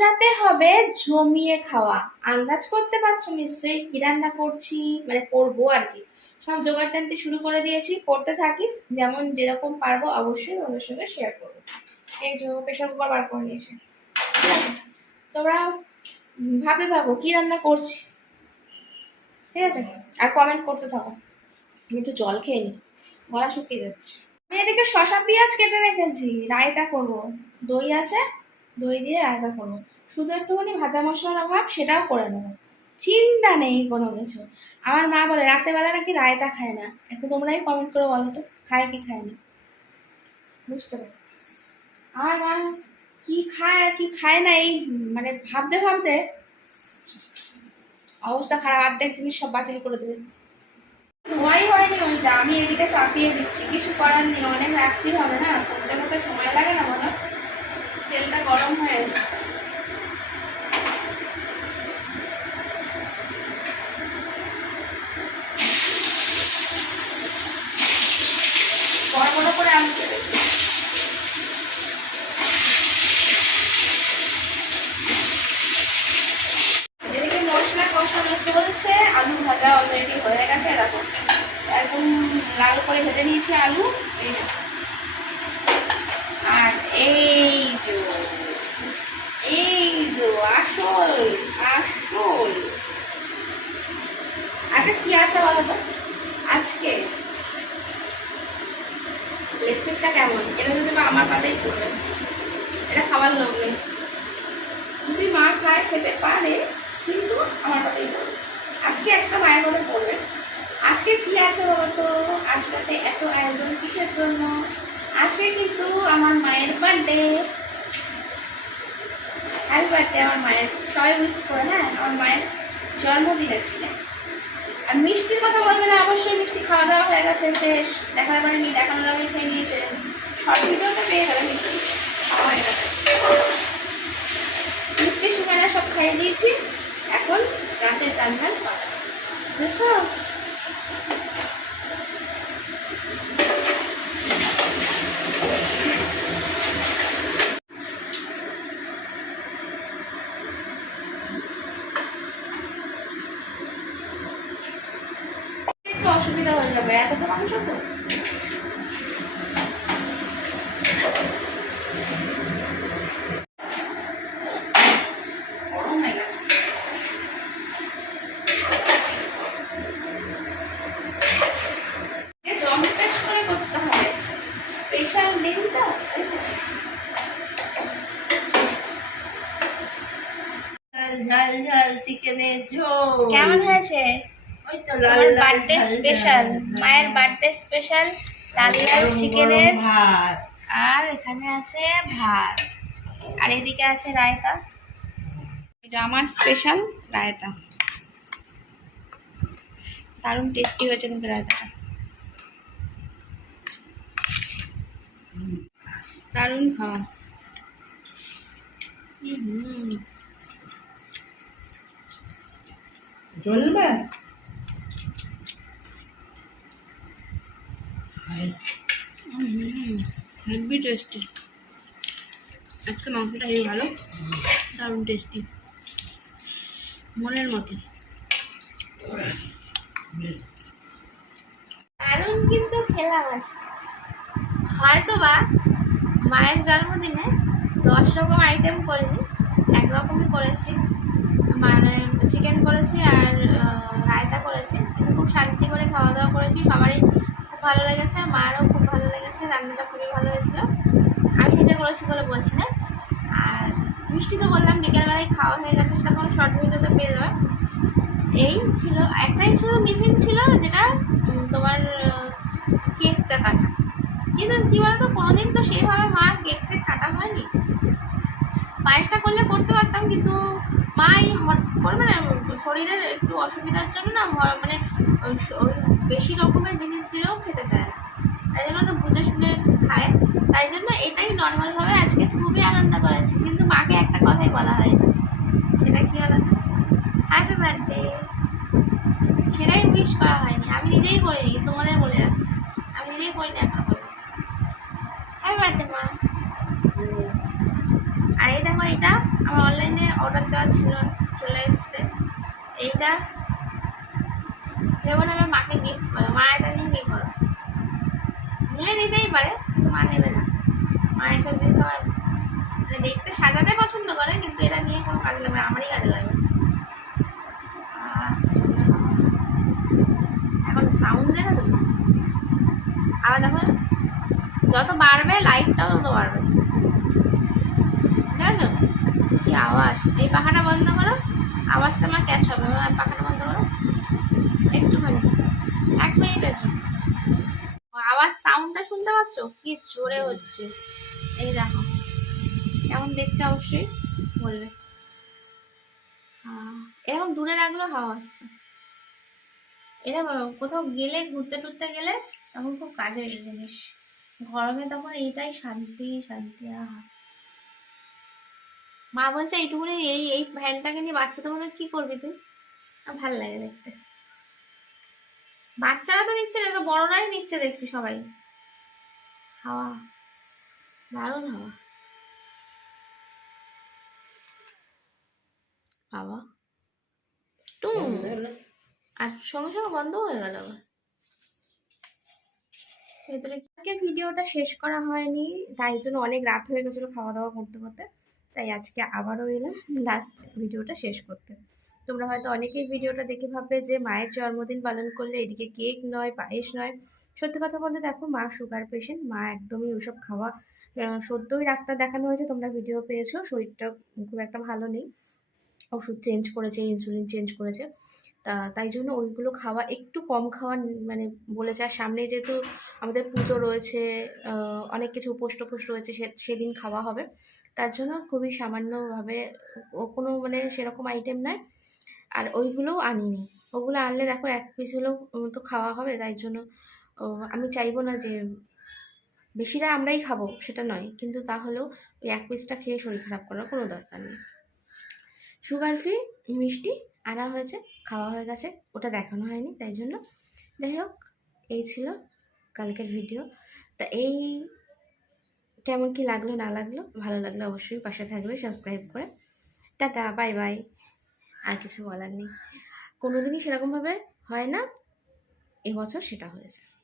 রাতে হবে জমিয়ে খাওয়া। আন্দাজ করতে পারছো নিশ্চয়ই কি রান্না করছি, মানে করবো আর কি। সব জোগাড় জানতে শুরু করে দিয়েছি, করতে থাকি, যেমন যেরকম পারবো অবশ্যই ওদের সঙ্গে শেয়ার করবো। এই যে প্রেশার কুকার বার করে নিয়েছি, ঠিক আছে? তোমরা ভাবতে থাকো কি রান্না করছি, ঠিক আছে? আর কমেন্ট করতে থাকো। আমি একটু জল খেয়ে নিই, গলা শুকিয়ে যাচ্ছে। আমি এদিকে শসা পেঁয়াজ কেটে রেখেছি, রায়তা করবো। দই আছে, দই দিয়ে রায়তা করবো। শুধু একটুখানি ভাজা মশলার অভাব, সেটাও করে নেবো, চিন্তা নেই কোনো কিছু। আমার মা বলে রাত্রেবেলা নাকি রায়তা খায় না। একটু তোমরাই কমেন্ট করে বলো তো, খায় কি খায় না, বুঝতে পারো। আমার মা কি খায় আর কি খায় না, এই মানে ভাবতে ভাবতে অবস্থা খারাপ, অর্ধেক জিনিস সব বাতিল করে দেবে। ধোয়াই হয়নি ওইটা, আমি এদিকে চাপিয়ে দিচ্ছি, কিছু করার নেই, অনেক রাখতেই হবে না, করতে করতে সময় লাগে না বলো। তেলটা গরম হয়ে এসছে। বড় বড় করে আলু কেটেছি। এদিকে মশলা কষানো চলছে, আলু ভাজা অলরেডি হয়ে গেছে, দেখো একদম লাল করে ভেজে নিয়েছি আলু। আর এই যে আসল আসল। আচ্ছা কি আছে বলো তো আজকে? লেগ পিসটা কেমন? এটা যদি মা আমার পাতেই পড়বে, এটা খাবার লোক নেই। যদি মা খায় খেতে পারে, কিন্তু আমার পাতেই পড়বে। আজকে একটা মায়ের মনে পড়বে। আজকে কি আছে বলো তো? আজকে এত আয়োজন কিসের জন্য? আজকে কিন্তু আমার মায়ের বার্থডে। হ্যাপি বার্থডে আমার মায়ের, সবাই উইশ করে। হ্যাঁ, আমার মায়ের জন্মদিনে ছিলেন। আর মিষ্টির কথা বলবে না, অবশ্যই মিষ্টি খাওয়া দাওয়া হয়ে গেছে, শেষ। দেখাতে পারেনি, দেখানোর আগে খেয়ে নিয়েছে। শর্ট ভিডিওতে পেয়ে যাবে মিষ্টি খাওয়া হয়ে গেছে। মিষ্টি সুগারা সব খাইয়ে দিয়েছি, এখন রাতের রান্নার পালা, বুঝছো? একটু অসুবিধা হয়ে যাবে, এতটা মাংস তো। গরম হয়ে গেছে। জম্পেশ করে করতে হবে, স্পেশাল দিন তো। ঝাল ঝাল চিকেনের ঝোল কেমন হয়েছে? ওই তো তোমার বার্থডে স্পেশাল, মায়ের বার্থডে স্পেশাল লাল লাল চিকেনের ভাত। আর এখানে আছে ভাত, আর এদিকে আছে রায়তা। এটা আমার স্পেশাল রায়তা, দারুণ টেস্টি হয়েছে কিন্তু রায়তাটা, দারুণ খাওয়া। জ্বলবে হেভি টেস্টি। আজকে মাংসটা হেভি ভালো, দারুণ টেস্টি, মনের মতো দারুণ। কিন্তু খেলাম আছে হয়তো বা মায়ের জন্মদিনে 10 রকম আইটেম করিনি, একরকমই করেছি। মানে চিকেন করেছি আর রায়তা করেছি, কিন্তু খুব শান্তি করে খাওয়া দাওয়া করেছি। সবারই খুব ভালো লেগেছে, মারও খুব ভালো লেগেছে, রান্নাটা খুবই ভালো হয়েছিল। আমি নিজে করেছি বলে বলছি না। আর মিষ্টি তো বললাম বিকেলবেলায় খাওয়া হয়ে গেছে, সেটা কোনো শর্ট ভিডিওতে পেয়ে যাবে। এই ছিল, একটাই শুধু মিসিং ছিল, যেটা তোমার কেকটা কাটা। কিন্তু কী বলতো, কোনোদিন তো সেইভাবে মার কেকটা কাটা হয়নি। পায়েসটা করলে করতে পারতাম, কিন্তু মা এই হট করে মানে শরীরের একটু অসুবিধার জন্য না, মানে ওই বেশি রকমের জিনিস দিলেও খেতে চায় না, তাই জন্য ওটা বুঝে শুনে খায়। তাই জন্য এটাই নর্মালভাবে আজকে খুবই আনন্দ করেছি, কিন্তু মাকে একটা কথাই বলা হয়নি। সেটা কি হলো, হ্যাপি বার্থডে, সেটাই উইশ করা হয়নি। আমি নিজেই করিনি, তোমাদের বলে যাচ্ছি, আমি নিজেই করিনি এখন বলে। হ্যাপি বার্থডে মা। আর এই দেখো, এটা আমার অনলাইনে অর্ডার দেওয়া ছিল, চলে এসছে। এইটা ভেবো না আমার মাকে গিফট করে, মা এটা নিয়ে কী করো, নিয়ে নিতেই পারে কিন্তু মা নেবে না। মা এসব জিনিস আবার মানে দেখতে সাজাতে পছন্দ করে, কিন্তু এটা নিয়ে কোনো কাজে লাগবে না, আমারই কাজে লাগবে। এখন সাউন্ড দেখে তো, আবার দেখো যত বাড়বে লাইটটাও তত বাড়বে, ঠিক আছে? কি আওয়াজ! এই পাখাটা বন্ধ করো, আওয়াজটা আমার ক্যাচ হবে। পাখাটা বন্ধ করো একটুখানি, 1 মিনিটের জন্য। আওয়াজ সাউন্ডটা শুনতে পাচ্ছ কি জোরে হচ্ছে? এই দেখো কেমন দেখতে অবশ্যই বলবে। এরকম দূরে রাখলেও হাওয়া আসছে। এটা কোথাও গেলে, ঘুরতে টুরতে গেলে তখন খুব কাজের জিনিস। গরমে তখন এইটাই শান্তি শান্তি। মা বলছে এইটুকুনি এই এই ফ্যানটাকে নিয়ে বাচ্চাদের মধ্যে কি করবি তুই? ভাল লাগে দেখতে। বাচ্চারা তো নিচ্ছে না, তো বড়রাই নিচ্ছে দেখছি সবাই। হাওয়া দারুণ হাওয়া। হাওয়া টুম, আর সঙ্গে সঙ্গে বন্ধ হয়ে গেল আবার। ভেতরে ভিডিওটা শেষ করা হয়নি, তাই জন্য অনেক রাত হয়ে গেছিলো খাওয়া দাওয়া করতে করতে, তাই আজকে আবারও এলাম লাস্ট ভিডিওটা শেষ করতে। তোমরা হয়তো অনেকেই ভিডিওটা দেখে ভাববে যে মায়ের জন্মদিন পালন করলে এদিকে কেক নয়, পায়েস নয়। সত্যি কথা বলতে দেখো, মা সুগার পেশেন্ট, মা একদমই ওসব খাওয়া সদ্যই ডাক্তার দেখানো হয়েছে, তোমরা ভিডিও পেয়েছো, শরীরটা খুব একটা ভালো নেই, ওষুধ চেঞ্জ করেছে, ইনসুলিন চেঞ্জ করেছে। তাই জন্য ওইগুলো খাওয়া একটু কম খাওয়া মানে বলেছে। আর সামনে যেহেতু আমাদের পুজো রয়েছে, অনেক কিছু উপোস টোপোস রয়েছে, সেদিন খাওয়া হবে, তার জন্য খুবই সামান্যভাবে, কোনো মানে সেরকম আইটেম নয়। আর ওইগুলোও আনিনি, ওগুলো আনলে দেখো 1 পিস হলেও তো খাওয়া হবে, তাই জন্য আমি চাইবো না যে বেশিটা আমরাই খাবো সেটা নয়, কিন্তু তাহলেও ওই 1 পিসটা খেয়ে শরীর খারাপ করার কোনো দরকার নেই। সুগার ফ্রি মিষ্টি আনা হয়েছে, খাওয়া হয়ে গেছে, ওটা দেখানো হয়নি, তাই জন্য। যাই হোক, এই ছিল কালকের ভিডিও। তা এই কেমন কি লাগলো না লাগলো, ভালো লাগলে অবশ্যই পাশে থাকবে সাবস্ক্রাইব করে। Tata, bye bye. আর কিছু বলার নেই, কোনোদিনই সেরকমভাবে হয় না, এবছর সেটা হয়েছে।